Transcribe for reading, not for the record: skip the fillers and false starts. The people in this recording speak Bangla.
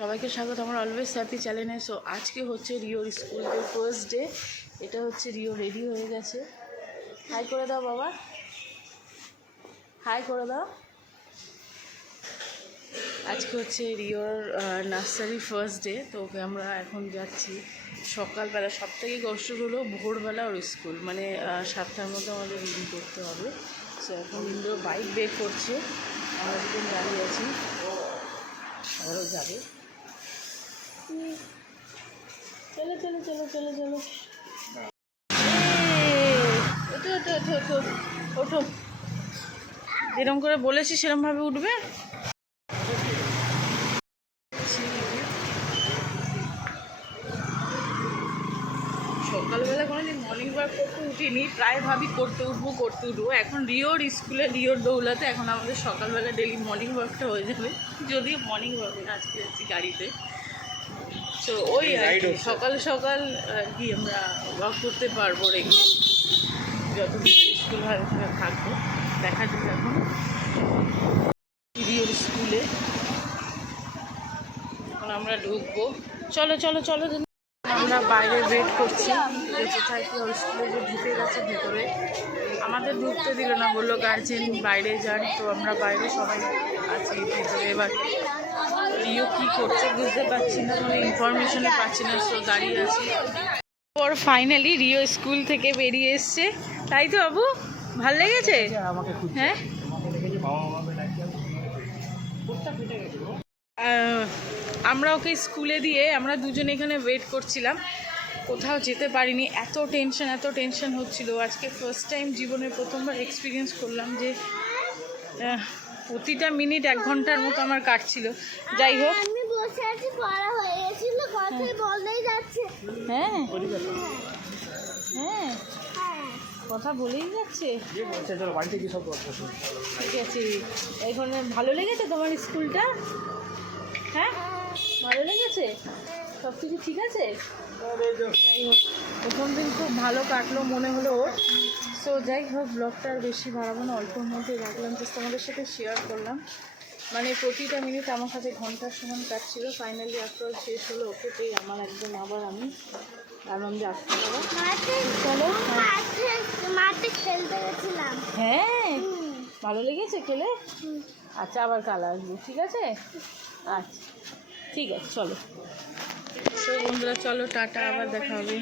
সবাইকে স্বাগত আমার অলওয়েজ হ্যাপি চ্যানেলে। সো আজকে হচ্ছে রিওর স্কুল ডে, ফার্স্ট ডে। এটা হচ্ছে রিও রেডি হয়ে গেছে। হাই করে দাও বাবা, হাই করে দাও। আজকে হচ্ছে রিওর নার্সারি ফার্স্ট ডে। তো ওকে আমরা এখন যাচ্ছি সকালবেলা। সবথেকে কষ্ট হলো ভোরবেলা ওর স্কুল, মানে 7টার মধ্যে আমাদের রেডি করতে হবে। সো এখন ইন্দ্র বাইক বের করছে, আমরা দুজন দাঁড়িয়ে আছি, আবারও যাবে। চলো চলো চলো চলো চলো, ওঠো ওঠো ওঠো ওঠো ওঠো। যেরকম করে বলেছি সেরকমভাবে উঠবে। সকালবেলা কোনোদিন মর্নিং ওয়াক করতে উঠিনি, প্রায় ভাবি করতে উঠবো। এখন রিওর স্কুলে রিওর দৌলাতে এখন আমাদের সকালবেলা ডেলি মর্নিং ওয়াকটা হয়ে যাবে। যদিও মর্নিং ওয়াকে না, আজকে যাচ্ছি গাড়িতে। তো ওই আর কি, সকাল সকাল আর কি আমরা ওয়াক করতে পারবো রেখে, যতদিন স্কুল ভালো থাকবো। দেখা যাবে এখন রিওর স্কুলে, এখন আমরা ঢুকবো। চলো চলো চলো, আমরা বাইরে ওয়েট করছি যে কোথায় কি ওর স্কুলে যে ঢুকে গেছে ভেতরে। আমাদের ঢুকতে দিল না, বললো গার্জেন বাইরে যান। তো আমরা বাইরে সবাই আছি ভেতরে। এবার রিও কী করছে বুঝতে পারছি না, কোনো ইনফরমেশনে পাচ্ছি না, তো দাঁড়িয়ে আছি। ওর ফাইনালি রিও স্কুল থেকে বেরিয়ে এসছে, তাই তো বাবু? ভাল লেগেছে? হ্যাঁ, আমরা ওকে স্কুলে দিয়ে আমরা দুজনে এখানে ওয়েট করছিলাম, কোথাও যেতে পারিনি। এত টেনশন হচ্ছিল। আজকে ফার্স্ট টাইম জীবনের প্রথমবার এক্সপিরিয়েন্স করলাম যে প্রতিটা মিনিট 1 ঘন্টার মতো আমার কাটছিল। যাই হোক, হ্যাঁ হ্যাঁ কথা বলেই যাচ্ছে। ঠিক আছে, এখন ভালো লেগেছে তোমার স্কুলটা? হ্যাঁ, ভালো লেগেছে? সব কিছু ঠিক আছে? যাই হোক, প্রথম দিন খুব ভালো কাটলো মনে হলো ওর। সো যাই হোক, ব্লগটা আর বেশি বাড়াবো না, অল্পর মধ্যে রাখলাম, জাস্ট তোমাদের সাথে শেয়ার করলাম। মানে প্রতিটা মিনিট আমার কাছে ঘন্টার সমান কাটছিল। ফাইনালি আফটার শেষ হলো, ওকে পেয়ে আমার একদম আবার আমি ভাবলাম যে আসতে পারবো। চলো, হ্যাঁ ভালো লেগেছে খেলে? আচ্ছা, আবার কাল আসবো, ঠিক আছে? আচ্ছা ঠিক আছে, চলো। তো বন্ধুরা চলো, টাটা, আবার দেখা হবে।